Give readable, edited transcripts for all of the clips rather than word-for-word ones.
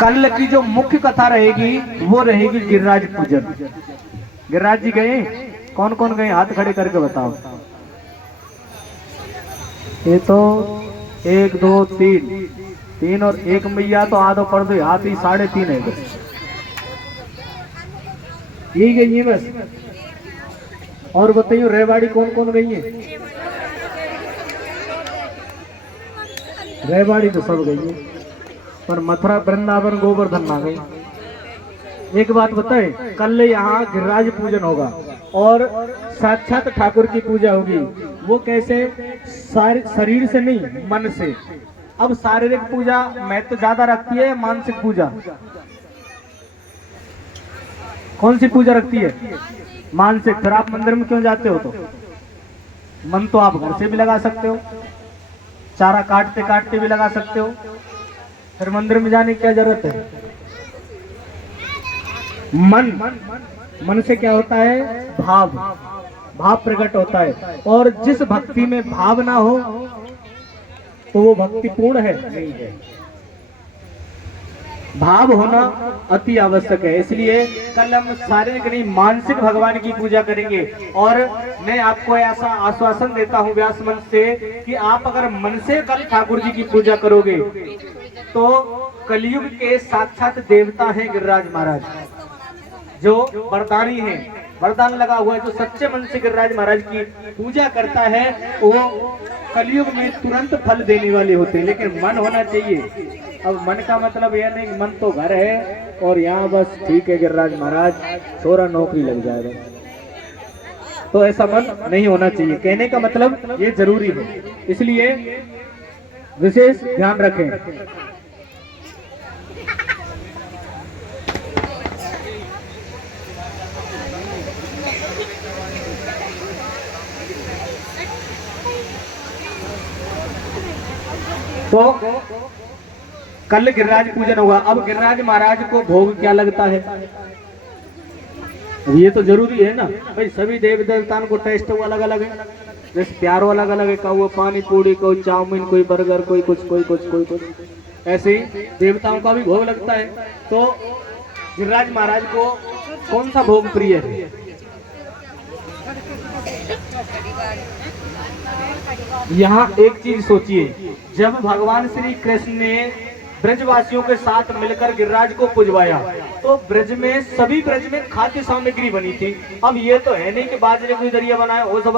कल की जो मुख्य कथा रहेगी वो रहेगी गिरिराज पूजन। गिरिराज जी गए? कौन कौन गए हाथ खड़े करके बताओ। ये तो 1 2 3 और 1 मैया तो आधो पड़ दो, हाथ ही 3.5 है बस, यही गई है बस। और बताइए रेवाड़ी कौन कौन गई है? रेवाड़ी तो सब गई है, पर मथुरा वृंदावन गोवर्धन ना गई। एक बात बताए, कल यहाँ गिरिराज पूजन होगा और साक्षात ठाकुर की पूजा होगी। वो कैसे? शरीर से नहीं, मन से। अब शारीरिक पूजा महत्व ज्यादा रखती है, मानसिक पूजा कौन सी पूजा रखती है? मानसिक। फिर आप मंदिर में क्यों जाते हो? तो मन तो आप घर से भी लगा सकते हो, चारा काटते काटते भी लगा सकते हो, फिर मंदिर में जाने की क्या जरूरत है? मन से क्या होता है? भाव प्रकट होता है। और जिस भक्ति में भाव ना हो तो वो भक्ति पूर्ण है नहीं है। भाव होना अति आवश्यक है। इसलिए कल हम शारीरिक नहीं मानसिक भगवान की पूजा करेंगे। और मैं आपको ऐसा आश्वासन देता हूं व्यास मंच से कि आप अगर मन से कल ठाकुर जी की पूजा करोगे तो कलयुग के साक्षात देवता हैं गिरिराज महाराज, जो वरदानी है, वरदान लगा हुआ है। जो सच्चे मन से गिरिराज महाराज की पूजा करता है वो कलयुग में तुरंत फल देने वाले होते हैं। लेकिन मन होना चाहिए। अब मन का मतलब यह नहीं कि मन तो घर है और यहाँ बस ठीक है गिरिराज महाराज छोरा नौकरी लग जाएगा, तो ऐसा मन नहीं होना चाहिए। कहने का मतलब ये जरूरी है, इसलिए विशेष ध्यान रखें। तो कल गिरिराज पूजन होगा। अब गिरिराज महाराज को भोग क्या लगता है? अब ये तो जरूरी है ना भाई, सभी देव देवताओं को टेस्ट अलग अलग है। जैसे प्यारो अलग अलग है, कोई पानी पूरी, कोई चाउमीन, कोई बर्गर, कोई कुछ। ऐसे ही देवताओं का भी भोग लगता है। तो गिरिराज महाराज को कौन सा भोग प्रिय है? यहाँ एक चीज सोचिए, जब भगवान श्री कृष्ण ने ब्रजवासियों के साथ मिलकर गिरिराज को पुजवाया तो ब्रज में सभी ब्रज में खाद्य सामग्री बनी थी। अब ये तो है नहीं कि बाजरे को दरिया बनाए हो सब।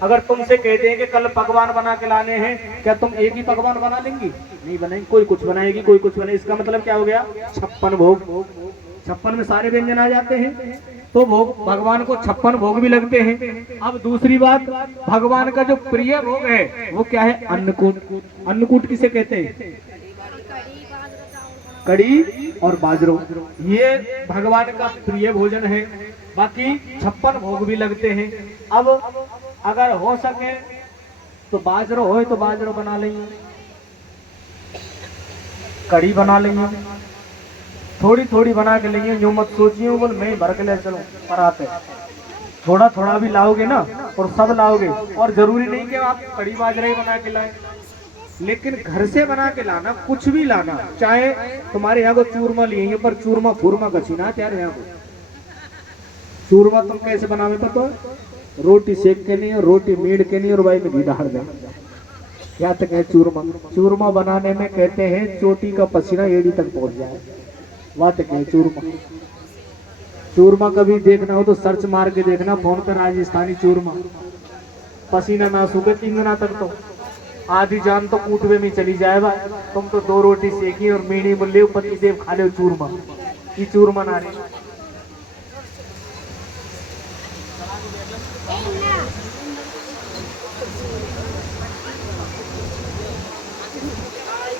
अगर तुमसे कहते हैं कि कल पकवान बना के लाने हैं, क्या तुम एक ही पकवान बना लेंगी? नहीं बनाएंगे, कोई कुछ बनाएगी, कोई कुछ बनाएगी। इसका मतलब क्या हो गया? 56 भोग। 56 में सारे व्यंजन आ जाते हैं, तो भोग भगवान को 56 भोग भी लगते हैं। अब दूसरी बात, भगवान का जो प्रिय भोग है वो क्या है? अन्नकूट। अन्नकूट किसे कहते हैं? कड़ी और बाजरो, ये भगवान का प्रिय भोजन है। बाकी 56 भोग भी लगते हैं। अब अगर हो सके तो बाजरो हो तो बाजरो बना लेंगे, कड़ी बना लेंगे, थोड़ी थोड़ी बना के लेंगे। जो मत सोचिए बोल मैं भर के ले चलूं, पर आते थोड़ा थोड़ा भी लाओगे ना और सब लाओगे। और जरूरी नहीं कि आप कड़ी बाजरा ही बना के लाए, लेकिन घर से बना के लाना, कुछ भी लाना। चाहे तुम्हारे यहाँ को चूरमा लिए पर चूरमा फूरमा कछीना यार। यहाँ को चूरमा तुम कैसे बनावे पता? रोटी सेक के नहीं, रोटी मीड के नहीं और भाई में घी डाल दे। क्या तक है चूरमा? चूरमा बनाने में कहते हैं चोटी का पसीना एड़ी तक पहुंच जाए, वहां तक है चूरमा। चूरमा कभी देखना हो तो सर्च मार के देखना फोन पर, राजस्थानी चूरमा। पसीना ना सूखे 3 दिना तक, तो आधी जान तो कूटवे में चली जाएगा। तुम तो 2 रोटी सेकी और मीणी मुल्ले पति देव खा ले चूरमा। ये चूरमा ना रही।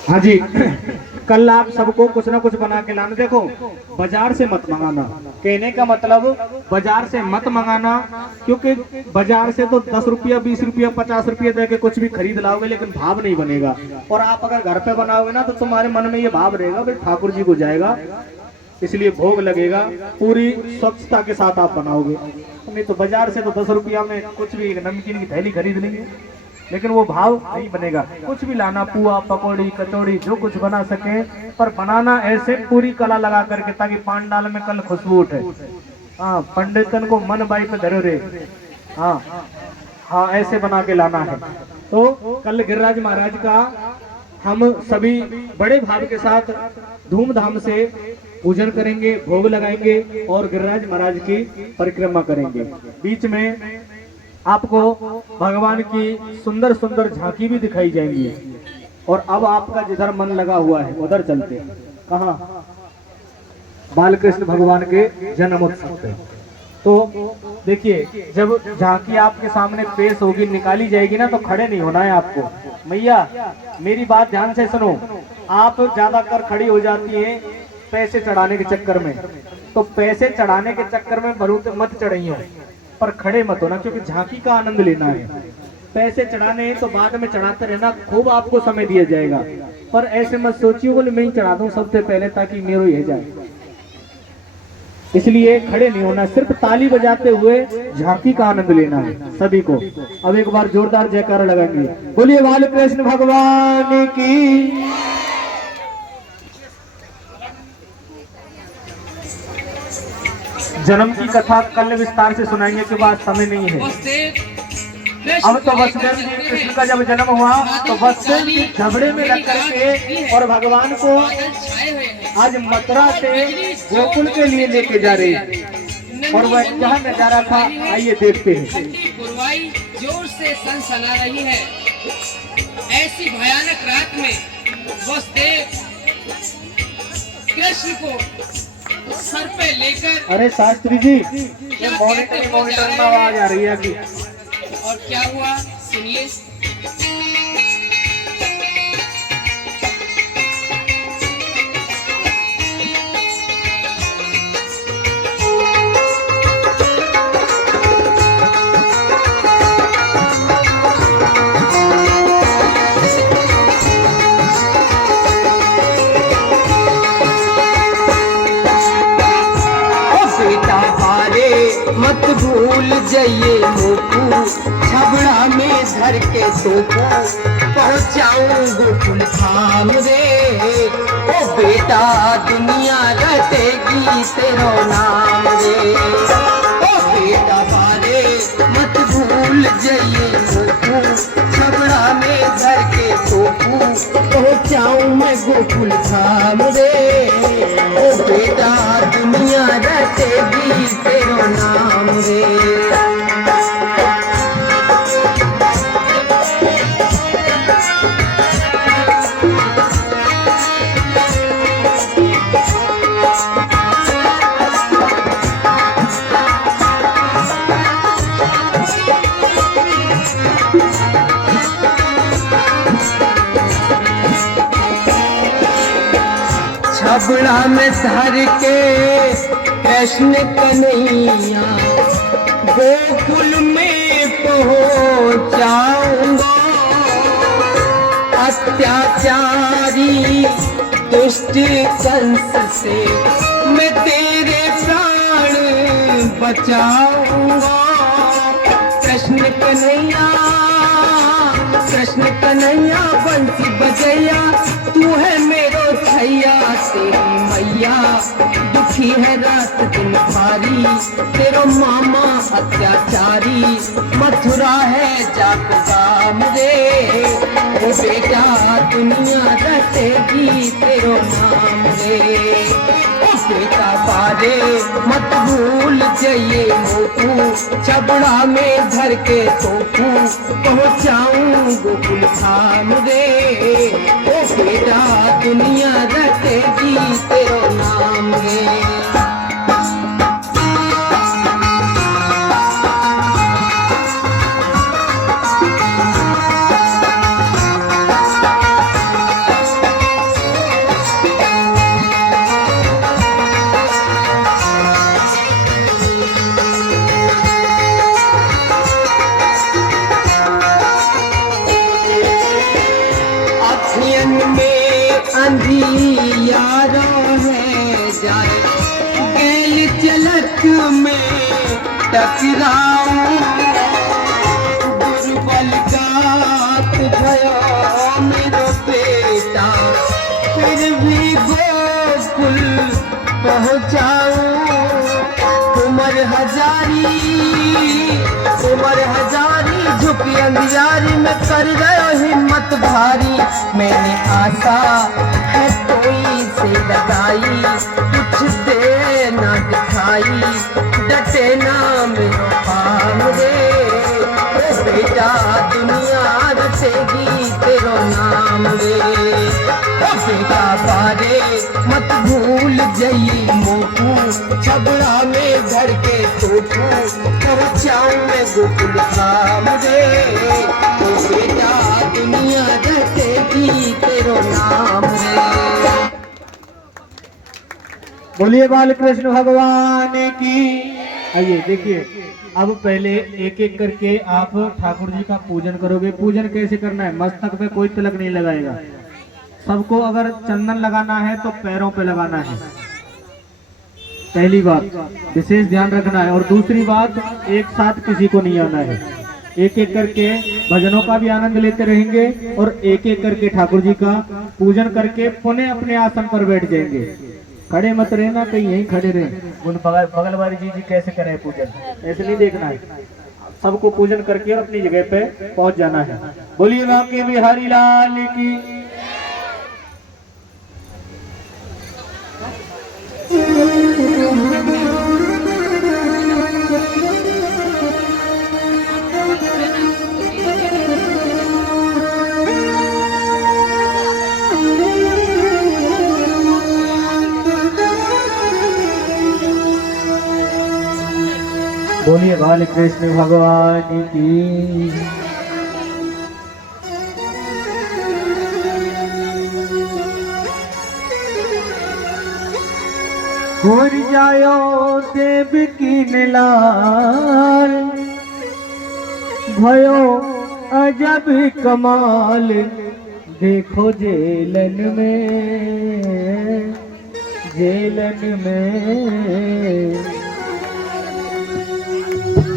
हाँ जी, कल आप सबको कुछ ना कुछ बना के लाना। देखो बाजार से मत मंगाना, कहने का मतलब बाजार से मत मंगाना, क्योंकि बाजार से तो 10 रुपया 20 रुपया 50 रुपया दे के कुछ भी खरीद लाओगे लेकिन भाव नहीं बनेगा। और आप अगर घर पे बनाओगे ना तो तुम्हारे मन में ये भाव रहेगा भाई ठाकुर जी को जाएगा, इसलिए भोग लगेगा। पूरी स्वच्छता के साथ आप बनाओगे। नहीं तो बाजार से तो 10 रुपया में कुछ भी नमकीन की थैली खरीद लेंगे, लेकिन वो भाव नहीं बनेगा। कुछ भी लाना, पुआ, पकौड़ी, कचौड़ी, जो कुछ बना सके, पर बनाना ऐसे पूरी कला लगा करके ताकि पांडाल में कल खुशबू उठे। हाँ, पंडितन को मन बाई पे धरो रे। हाँ हाँ, ऐसे बना के लाना है। तो कल गिरिराज महाराज का हम सभी बड़े भाव के साथ धूमधाम से पूजन करेंगे, भोग लगाएंगे और गिरिराज महाराज की परिक्रमा करेंगे। बीच में आपको भगवान की सुंदर सुंदर झांकी भी दिखाई जाएंगी। और अब आपका जिधर मन लगा हुआ है उधर चलते हैं। कहाँ? बालकृष्ण भगवान के जन्म उत्सव पे। तो देखिए, जब झांकी आपके सामने पेश होगी, निकाली जाएगी ना, तो खड़े नहीं होना है आपको। मैया मेरी बात ध्यान से सुनो, आप ज्यादा कर खड़ी हो जाती है पैसे चढ़ाने के चक्कर में। तो पैसे चढ़ाने के चक्कर में बहुत मत चढ़ाइयो, पर खड़े मत होना, क्योंकि झांकी का आनंद लेना है। पैसे चढ़ाने हैं तो बाद में चढ़ाते रहना, खूब आपको समय दिया जाएगा। पर ऐसे मत सोचिए बोले मैं ही चढ़ा दूं सबसे पहले ताकि मेरो ही जाए, इसलिए खड़े नहीं होना, सिर्फ ताली बजाते हुए झांकी का आनंद लेना है सभी को। अब एक बार जोरदार जयकारा लगाएंगे, बोलिए बालकृष्ण भगवान की। जन्म की कथा कल विस्तार से सुनाएंगे के बाद समय नहीं है। अब तो वसुदेव जी कृष्ण का जब जन्म हुआ तो वसुदेव जी झबड़े में लग करके और भगवान को आज मथुरा से गोकुल के लिए लेके जा रहे हैं। और वह क्या नजारा था, आइए देखते हैं। जोर से सनसना रही है। ऐसी भयानक रात में वसुदेव कृष्ण को सर पे लेकर, अरे शास्त्री जी, ये मॉनिटर में आवाज आ रही है अभी। और क्या हुआ सुनिए। मत भूल जाइए मोकू, छबड़ा में धर के सोकू, पहुँचाऊं गोकुल धाम रे। ओ बेटा दुनिया रटेगी तेरो नाम रे। ओ बेटा बारे मत भूल जाइए मोकू, छबड़ा में धर के सोकू, पहुँचाऊं मैं गोकुल धाम रे। ओ बेटा दुनिया रटेगी तेरो नाम रे। छबड़ा में धर के कृष्ण कन्हैया गोकुल में पहुँचाऊंगा। अत्याचारी दुष्ट कंस से मैं तेरे प्राण बचाऊंगा। कृष्ण कन्हैया, कृष्ण कन्हैया बंसी बजैया, तू है मेरो छैया तेरी मैया। दुखी है रात दिन भारी, तेरो मामा अत्याचारी, मथुरा है जात गाम रे। ओ बेटा दुनिया रटेगी तेरो नाम रे। ओ बेटा बारे मत भूल जाइए मोकू, छबड़ा में धर के सोकू, पहुँचाऊं गोकुल धाम रे। ओ बेटा दुनिया रटेगी तेरो नाम रे। अंधियारा है जाए गैल चलक में टकराऊं, दुर्बल का हारी मैंने आशा है कोई से लगाई, कुछ दे ना दिखाई, डटे ना मेरो काम रे। ओ बेटा दुनिया रटेगी तेरो नाम रे। ओ बेटा बारे मत भूल जई मोकू, छबड़ा में धर के सोचू, कर चाऊ में गोकुल धाम रे। ओ बेटा दुनिया रटेगी तेरो नाम रे। बोलिए बाल कृष्ण भगवान की। आइए देखिए, अब पहले एक एक करके आप ठाकुर जी का पूजन करोगे। पूजन कैसे करना है? मस्तक पे कोई तिलक नहीं लगाएगा। सबको अगर चंदन लगाना है तो पैरों पे लगाना है, पहली बात विशेष ध्यान रखना है। और दूसरी बात, एक साथ किसी को नहीं आना है। एक एक करके भजनों का भी आनंद लेते रहेंगे और एक एक करके ठाकुर जी का पूजन करके पुनः अपने आसन पर बैठ जाएंगे। खड़े मत रहना, कहीं यहीं खड़े रहे। उन बगल वाली जी कैसे करें पूजन, ऐसे नहीं देखना है। सबको पूजन करके और अपनी जगह पे पहुंच जाना है। बोलिए बांके बिहारी लाल की। बोलिए बाल कृष्ण भगवान की। घोर जायो देव की लाल, भयो अजब कमाल, देखो जेलन में, जेलन में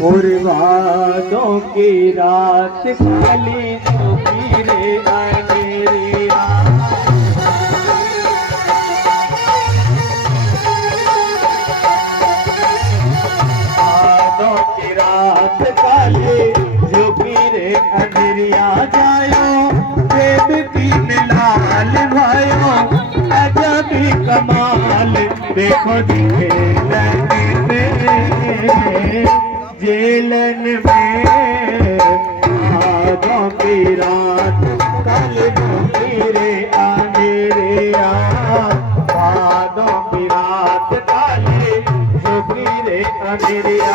और वादों की रात काली होगी रे अंधेरिया। वादों की रात काली होगी रे अंधेरिया। जायो देव की लाल, भाइयों अजब कमाल, देखो जेलन में, जेलन में आदों की रात कल होगी रे अंधेरिया। आदों की रात कल होगी रे अंधेरिया।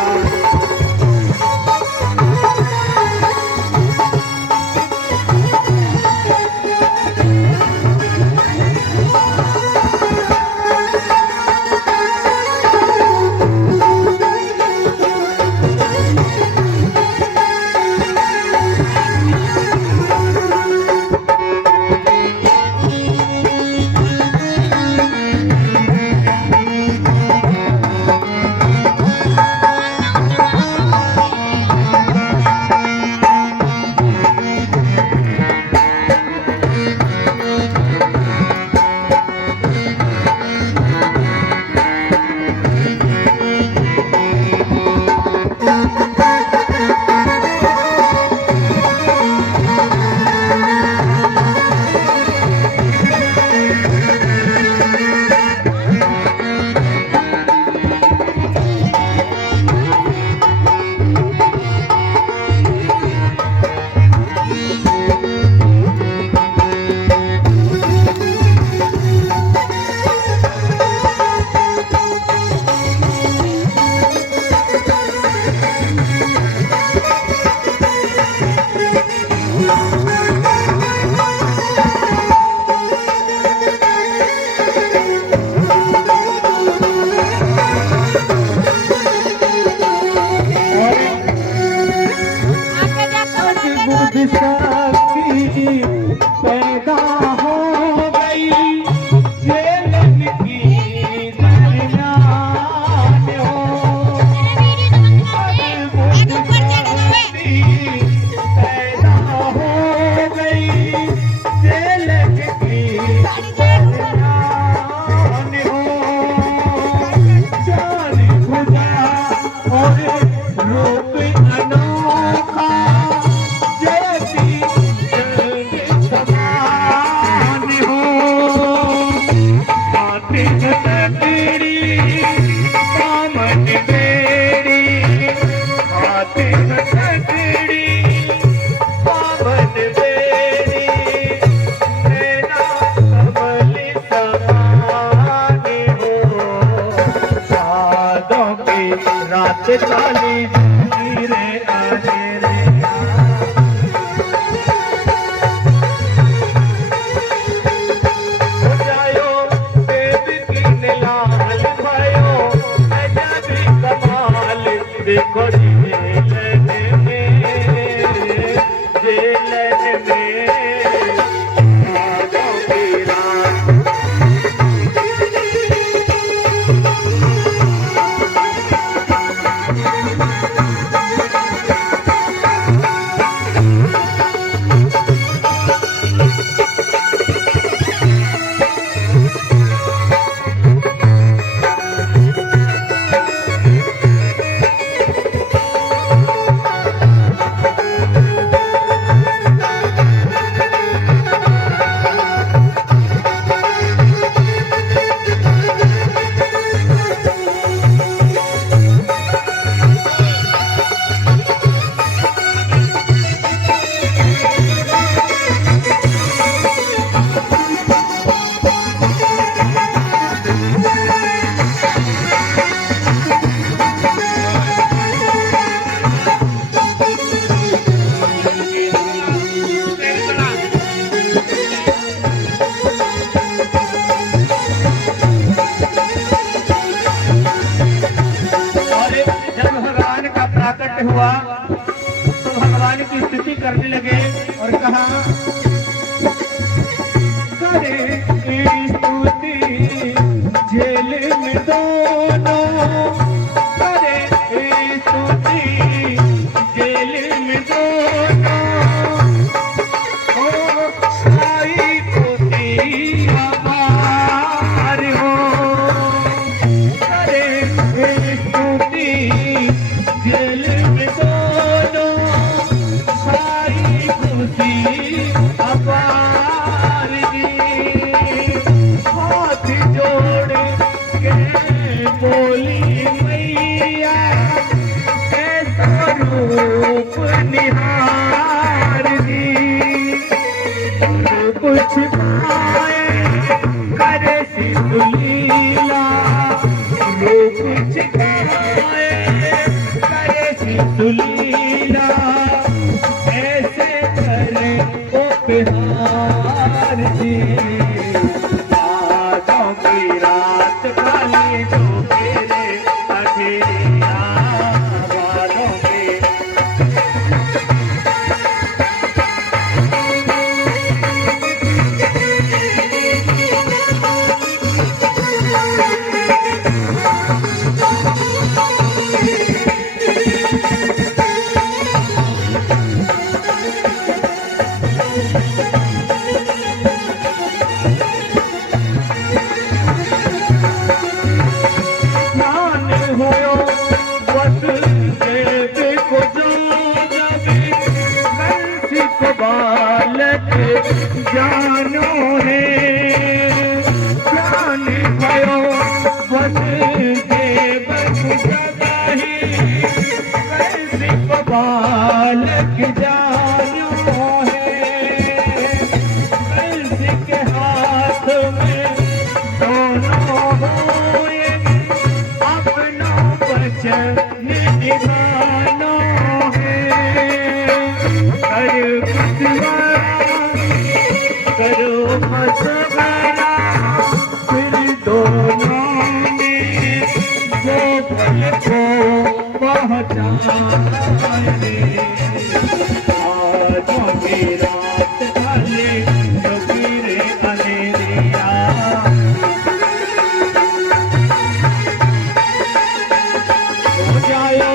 हथकड़ी पामन बेड़ी हाथ हथकड़ी पामन बेड़ी नैना कमल समाने हो यादों की रात काली रे अंधेरे हो जायो देव की लाल भयो अजब कमाल देखो जेलन में यादों की रात हुआ तो भगवान की स्तुति करने लगे और कहा करे स्तुति जेल में दोनों करे स्तुति जेल में दोनों ओ साई खुशी हमार हो करे स्तुति जेल में दोनों सारी खुशी अपार दी हाथ जोड़ के बोली मैया ऐसा रूप निहार दी कुछ पाए करे सिंधुलीला कुछ पाए दुलीला ऐसे करे ओ बिहार जी यादों की रात काली जो तेरे अंधेरिया बालों में जानो है जान भयो बस देव जगही कैसी बालक जानो है कैसी के हाथ में दोनों होए अपना वचन निभाना है हर करो मशवरा फिर दोनों में वो पल को पहुँचाए आजों की रात ढले तो गिरे अंधेरिया हो जायो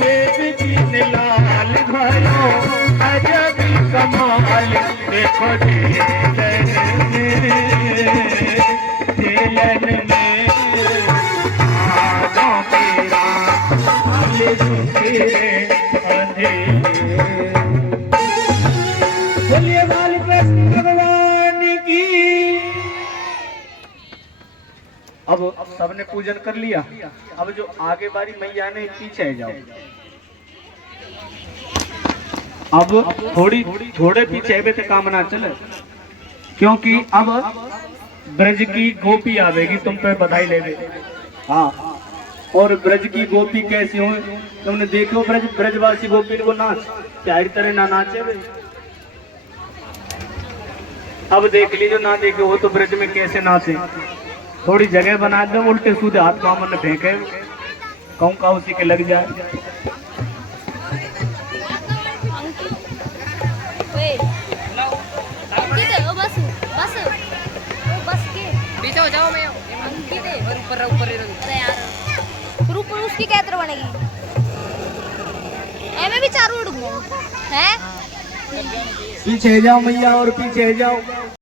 देव की लाल भयो अजब कमाल देखो जेलन में यादों की रात बोलिए बाल कृष्ण भगवान की अब सबने पूजन कर लिया। अब जो आगे बारी मैया ने पीछे जाओ। अब थोड़े पीछे भी तो काम ना चले, क्योंकि अब ब्रज की गोपी आवेगी तुम पे बधाई लेवे। हाँ, और ब्रज की गोपी कैसी हो तुमने देखो, ब्रजवासी गोपी को नाच चार तरह ना नाचे वे। अब देख लीजिए, ना देखे हो तो ब्रज में कैसे नाचे। थोड़ी जगह बना दो, उल्टे सीधे हाथ बामन ने फेंके, कहूँ का उसी के लग जाए। पीछे हो जाओ, मैं ऊपर उसकी क्या तरह बनेगी? मैं भी चारों उड़ गया है। पीछे जाओ मैया और पीछे जाओ।